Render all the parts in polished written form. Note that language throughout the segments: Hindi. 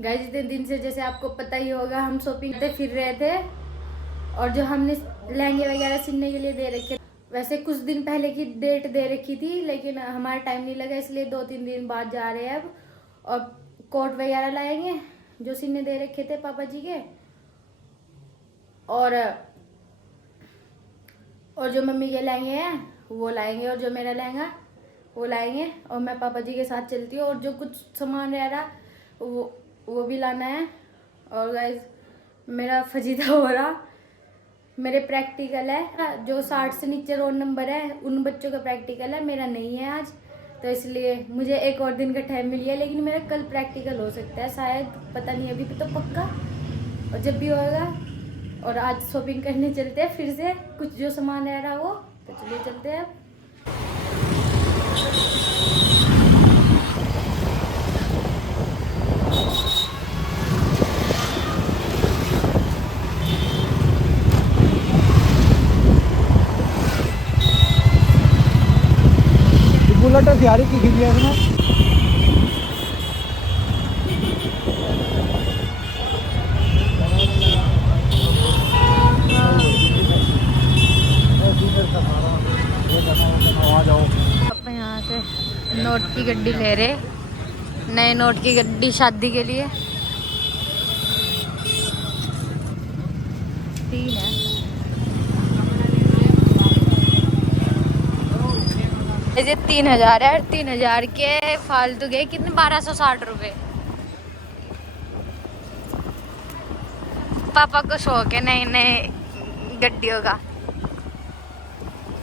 गाइस इतने दिन से जैसे आपको पता ही होगा हम शॉपिंग करते फिर रहे थे और जो हमने लहंगे वगैरह सिलने के लिए दे रखे, वैसे कुछ दिन पहले की डेट दे रखी थी लेकिन हमारा टाइम नहीं लगा, इसलिए 2-3 दिन बाद जा रहे हैं अब। और कोट वगैरह लाएंगे जो सिलने दे रखे थे पापा जी के, और जो मम्मी के लहंगे हैं वो लाएंगे, और जो मेरा लहंगा वो लाएंगे। और मैं पापा जी के साथ चलती हूँ, और जो कुछ सामान रह रहा वो भी लाना है। और गाइस मेरा फजीदा हो रहा, मेरे प्रैक्टिकल है, जो 60 से नीचे रोल नंबर है उन बच्चों का प्रैक्टिकल है, मेरा नहीं है आज, तो इसलिए मुझे एक और दिन का टाइम मिल गया। लेकिन मेरा कल प्रैक्टिकल हो सकता है शायद, पता नहीं अभी भी तो पक्का, और जब भी होगा। और आज शॉपिंग करने चलते हैं फिर से, कुछ जो सामान रह रहा वो, तो चलिए चलते हैं अब। बुलेट तैयारी की खींची है इसने। अब यहाँ से नोट की गड्डी ले रहे, नए नोट की गड्डी शादी के लिए 3 है। ये 3000 है, 3000 के फालतू गए कितने, 1260 रुपए। पापा को शौक है नए नए गड्डियों का।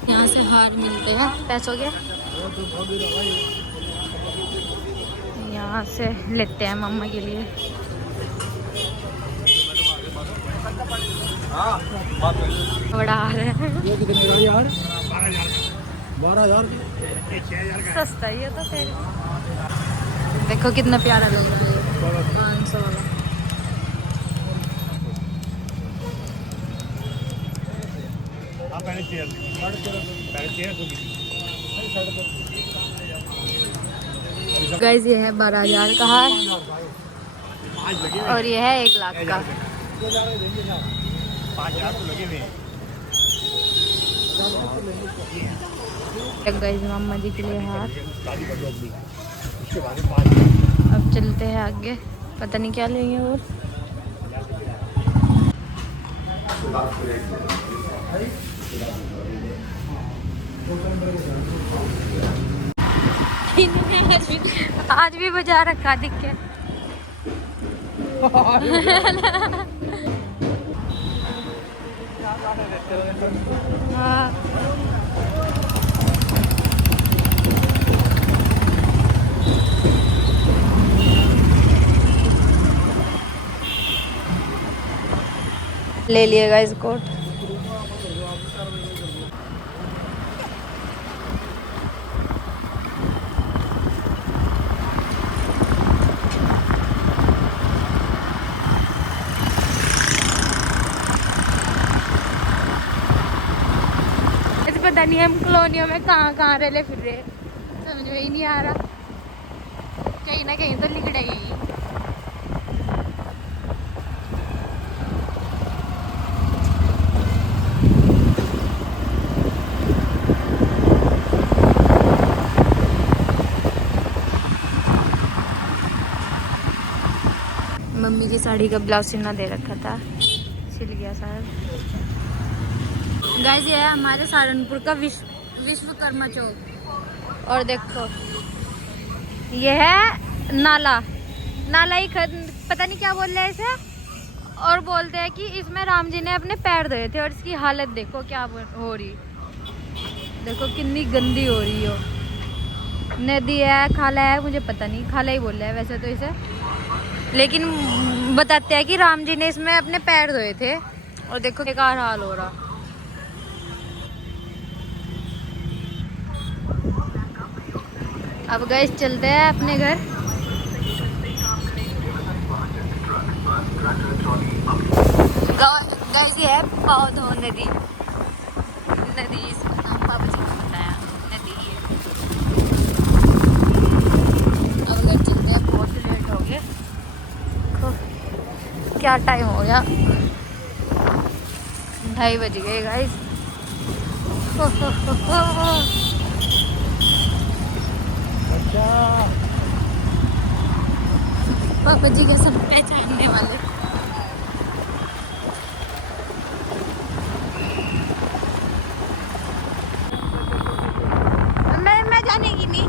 यहाँ से हार मिलते हैं पैसों के, यहाँ से लेते हैं मम्मा के लिए। बड़ा हार है, ये कितने का यार? 12,000 सस्ता ही है तो फिर। देखो कितना प्यारा लग रहा है 500 वाला। गाइस ये है 12,000 का हार, और ये है 1 लाख का। गाइस मम्मा जी के लिए हार। अब चलते हैं आगे, पता नहीं क्या लेंगे और। आज भी बजा रखा दिखे। हाँ ले लिएगा इस कोट। पता नहीं हम कॉलोनियों में कहाँ रहे फिर रहे, समझ में ही नहीं आ रहा, कहीं ना कहीं तो लिख रही। मम्मी की साड़ी का ब्लाउज सिलना दे रखा था, सिल गया शायद। गाइस ये है हमारे सहारनपुर का विश्वकर्मा चौक, और देखो ये है नाला ही पता नहीं क्या बोल रहे हैं इसे, और बोलते हैं कि इसमें राम जी ने अपने पैर धोए थे। और इसकी हालत देखो क्या हो रही, देखो कितनी गंदी हो रही हो। नदी है, खाला है, मुझे पता नहीं, खाला ही बोल रहा है वैसे तो इसे, लेकिन बताते हैं कि राम जी ने इसमें अपने पैर धोए थे। और देखो क्या हाल हो रहा। अब गैस चलते हैं अपने घर। गैस ये है पौधो नदी, इसका नाम पापा जी ने बताया, नदी है। अब घर चलते हैं, बहुत लेट हो गए, क्या टाइम हो गया, 2:30 बज गए गाइस। अच्छा पापा जी के सब पहचानने वाले। मैं जाने की नहीं,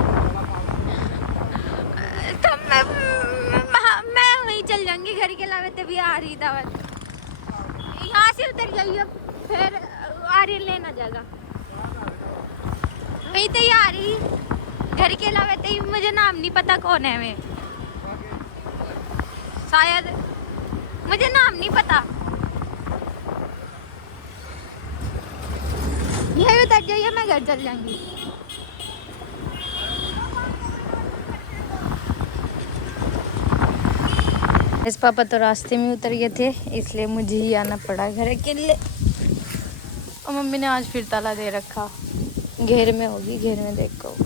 तो मैं वहीं चल जाऊंगी घर के अलावा, तभी आ रही दावत। यहाँ से उतर जाइए, फिर आर्यन लेना जाएगा। वहीं तो ही आ रही, घर के अलावा तो ही मुझे नाम नहीं पता कौन है। मैं शायद, मुझे नाम नहीं पता। यही उतर जाइए, मैं घर चल जाऊंगी। इस पापा तो रास्ते में उतर गए थे, इसलिए मुझे ही आना पड़ा घर के लिए। और मम्मी ने आज फिर ताला दे रखा, घेर में होगी, घेर में देखो।